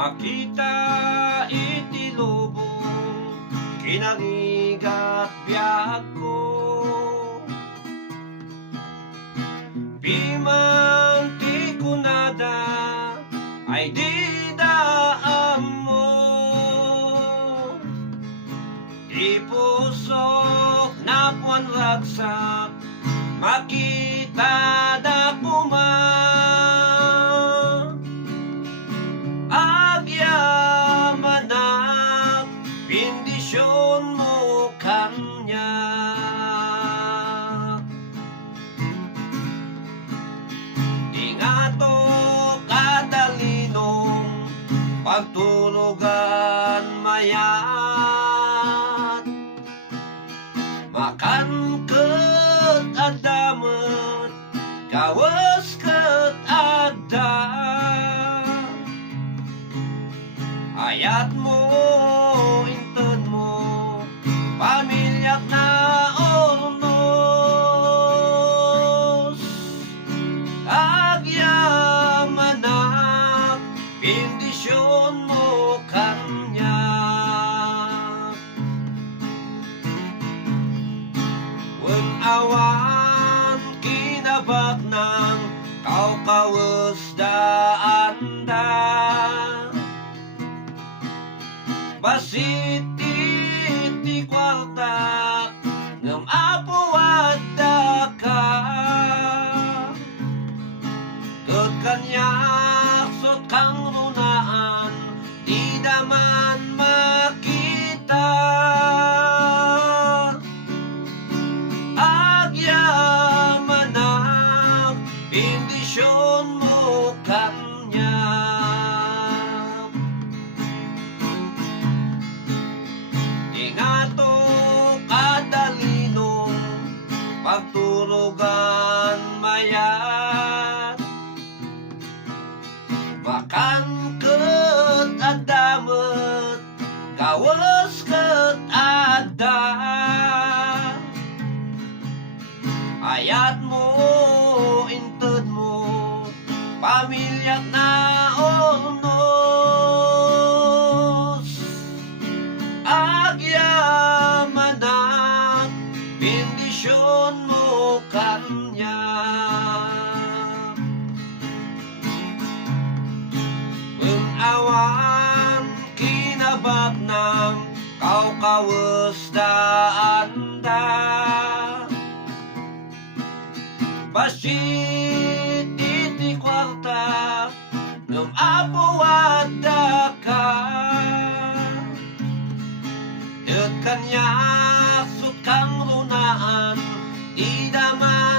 Makita iti lubong kinarigat biag ko, piman ti kunada ay di daam mo, di pusok na puan ragsak makita da kuma. Agyamanak bendisyon mo kanya, ingato kadalinong pagtulogan mayat, makan ket adamet kawas ket ada. Ayat mo, inted mo, pamilyak na ornos. Agyamanak, bendisyon mo kanya. Wen awan kinabak ng kaw-kawas daan da, basit iti kwarta ngem apo adda ka, ket kanyak sot kang runaan di daman makita. Agyamanak bendisyon mo kanya. Ingato kadalinong pagtulogan mayat, makan ket adamet kawas ket ada. Ayat mo, inted mo, pamilyak na ornos. Agyamanak bendisyon mo kanya. Wen awan kinabak ng kaw-kawas daan da, basit iti kwarta ngem apo adda ka, ket kanyak sut kang runaan di daman